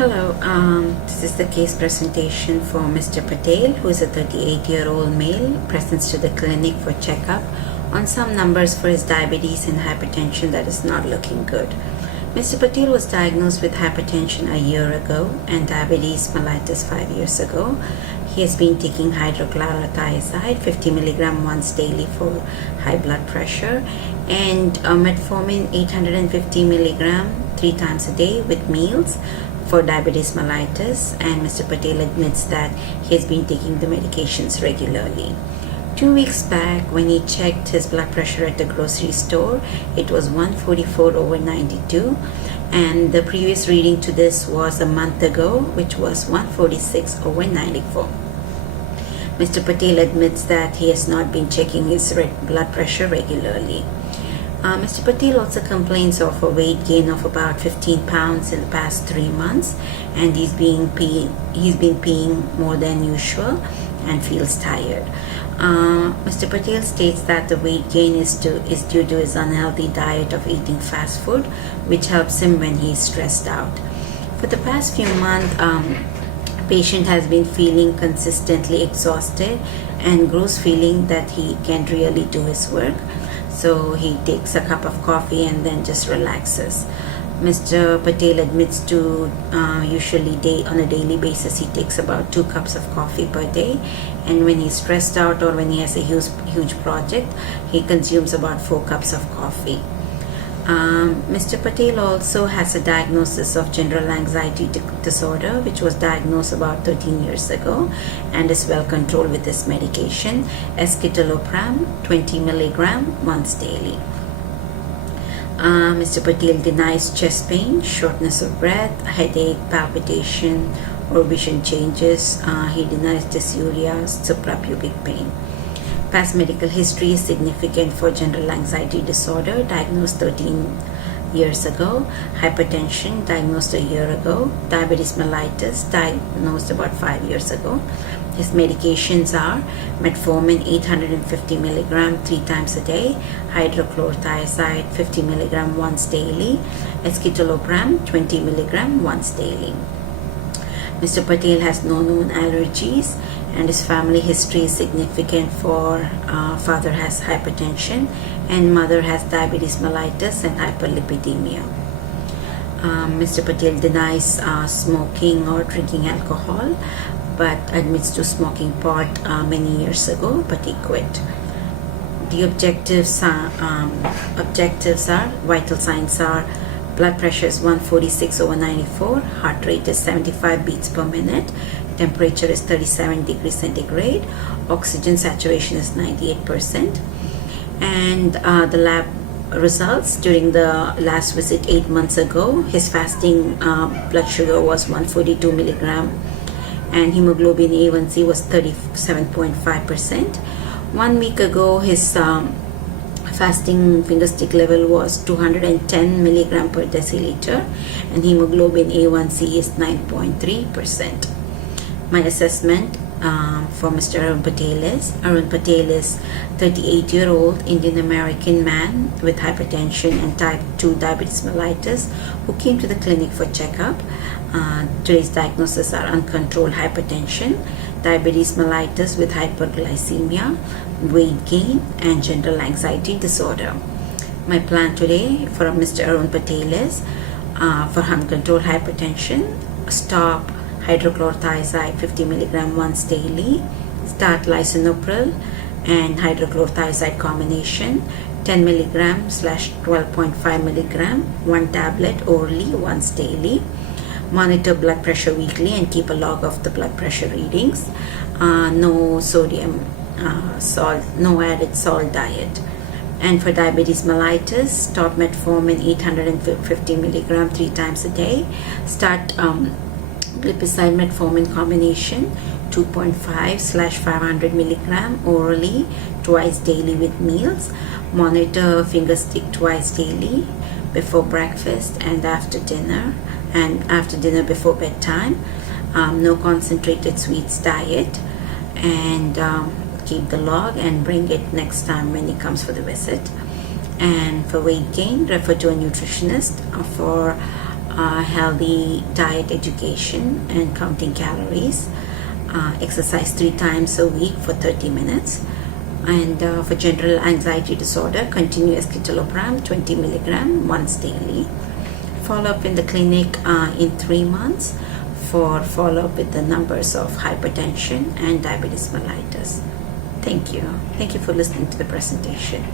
Hello, this is the case presentation for Mr. Patel, who is a 38-year-old male, presents to the clinic for checkup on some numbers for his diabetes and hypertension that is not looking good. Mr. Patel was diagnosed with hypertension a year ago and diabetes mellitus 5 years ago. He has been taking hydrochlorothiazide 50 mg once daily for high blood pressure and metformin 850 mg 3 times a day with meals for diabetes mellitus, and Mr. Patel admits that he has been taking the medications regularly. 2 weeks back, when he checked his blood pressure at the grocery store, it was 144/92, and the previous reading to this was a month ago, which was 146/94. Mr. Patel admits that he has not been checking his blood pressure regularly. Mr. Patel also complains of a weight gain of about 15 pounds in the past 3 months, and he's been peeing more than usual and feels tired. Mr. Patel states that the weight gain is due to his unhealthy diet of eating fast food, which helps him when he is stressed out. For the past few months, patient has been feeling consistently exhausted and grows feeling that he can't really do his work. So he takes a cup of coffee and then just relaxes. Mr. Patel admits to usually on a daily basis he takes about 2 cups of coffee per day, and when he's stressed out or when he has a huge project, he consumes about 4 cups of coffee. Mr. Patel also has a diagnosis of general anxiety disorder, which was diagnosed about 13 years ago and is well controlled with this medication, escitalopram 20 mg once daily. Mr. Patel denies chest pain, shortness of breath, headache, palpitation, or vision changes. He denies dysuria, suprapubic pain. Past medical history is significant for general anxiety disorder, diagnosed 13 years ago, hypertension, diagnosed a year ago, diabetes mellitus, diagnosed about 5 years ago. His medications are metformin 850 mg 3 times a day, hydrochlorothiazide 50 mg once daily, escitalopram 20 mg once daily. Mr. Patel has no known allergies, and his family history is significant for father has hypertension and mother has diabetes mellitus and hyperlipidemia. Mr. Patel denies smoking or drinking alcohol, but admits to smoking pot many years ago, but he quit. The objectives are vital signs are blood pressure is 146/94, heart rate is 75 beats per minute, temperature is 37 degrees centigrade, oxygen saturation is 98%, and the lab results during the last visit 8 months ago, his fasting blood sugar was 142 mg and hemoglobin A1C was 37.5%. 1 week ago, his fasting finger stick level was 210 mg per deciliter and hemoglobin A1C is 9.3%. My assessment for Mr. Arun Patel is 38-year-old Indian American man with hypertension and type 2 diabetes mellitus who came to the clinic for checkup. Today's diagnoses are uncontrolled hypertension, diabetes mellitus with hyperglycemia, weight gain, and general anxiety disorder. My plan today for Mr. Arun Patel is for uncontrolled hypertension, stop hydrochlorothiazide 50 mg once daily, start lisinopril and hydrochlorothiazide combination 10 mg/12.5 mg, 1 tablet orally once daily. Monitor blood pressure weekly and keep a log of the blood pressure readings. No sodium salt, no added salt diet. And for diabetes mellitus, stop metformin 850 mg 3 times a day. Start glipizide metformin combination 2.5/500 mg orally twice daily with meals. Monitor finger stick twice daily, before breakfast and after dinner before bedtime. No concentrated sweets diet, and keep the log and bring it next time when he comes for the visit. And for weight gain, refer to a nutritionist. For healthy diet education and counting calories, exercise 3 times a week for 30 minutes, and for general anxiety disorder, continuous citalopram 20 milligram once daily. Follow up in the clinic in 3 months for follow up with the numbers of hypertension and diabetes mellitus. Thank you for listening to the presentation.